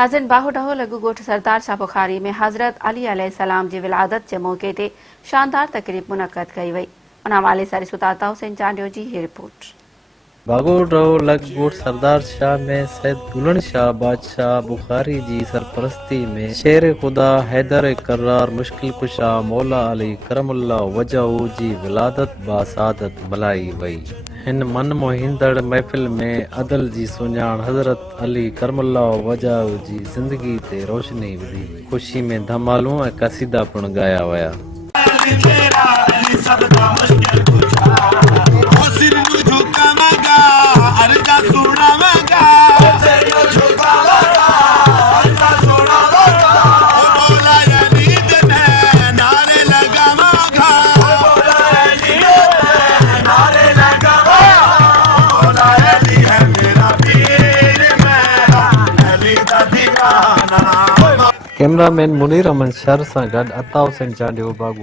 नाज़रीन बाहु ॾहो लॻू ॻोठ सरदार शाह बुखारी में हज़रत अली अलैहिस्सलाम जी विलादत जे मौक़े ते शानदार तक़रीब मुनक़द कई वई। उन हवाले सां रिपोर्ट हुसैन चांडियो जी ही रिपोर्ट। बागो ॾहो लॻ ॻोठ सरदार शाह में सैयद बुलंद शाह बादशाह बुखारी जी सरपरस्ती में शेर ख़ुदा हैदर करार मुश्किल कुशा मौला अली करमुल्ला वजहू जी विलादत बासादत मल्हाई वई। हिन मन मोहींदड़ महफ़िल में अदल जी सुञाण हज़रत अली करमुल्ला वजहू जी ज़िंदगी ते रोशनी विधी। ख़ुशी में धमालूं ऐं क़सीदा पिणु ॻाया विया। कैमरामैन मुनीर अहमद शर सां गॾु अता हुसैन चांडियो बागो।